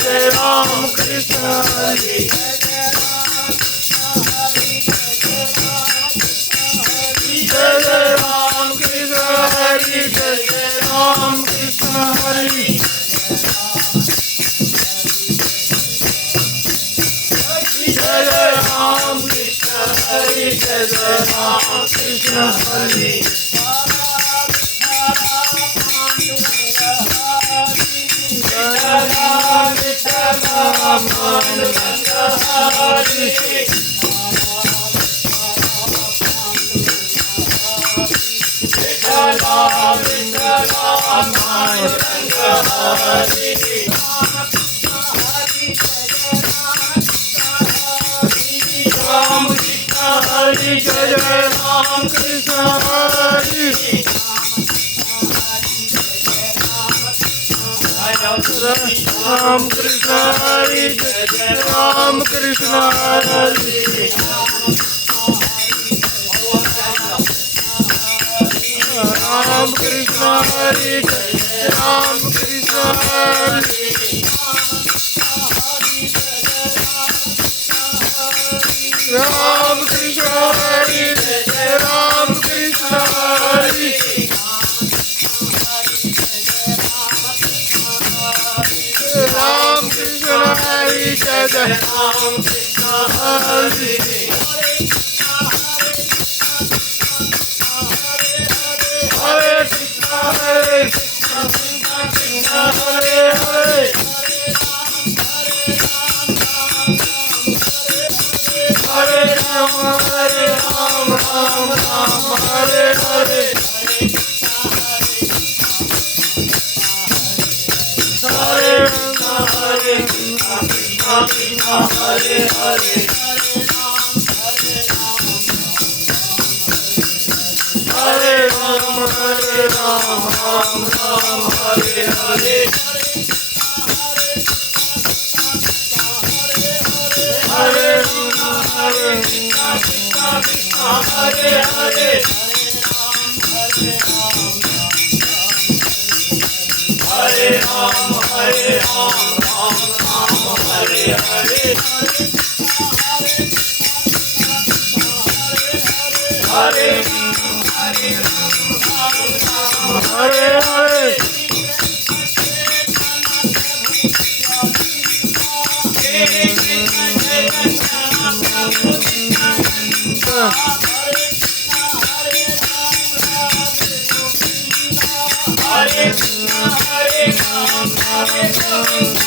Jai Ram Krishna Hari Jai Jai Ram Krishna Hari Jai Jai Ram Krishna Hari Jai Jai Ram Krishna Hari Jai Jai Ram Krishna Hari Ram Krishna Hari Jai Jai Ram Krishna Hari Ram Krishna Hari Jai Jai Ram Krishna Hari Ram Krishna Hari Jai Jai Ram Krishna Hari Ram Krishna Hari Jai Jai Ram Krishna Hari Ram Krishna Hari Jai Jai Ram Krishna Hari Hare Krishna Krishna Hare Hare Hare Ram Ram Ram Hare Hare Hare Krishna Krishna Krishna Hare Hare Hare Ram Ram Ram Hare Hare Hare Krishna Krishna Krishna Hare Hare Hare Ram Ram Ram Hare Hare Hare Hare Hare Hare Krishna Hare Ram Hare Govind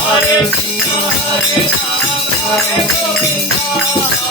Hare Krishna Hare Ram Hare Govind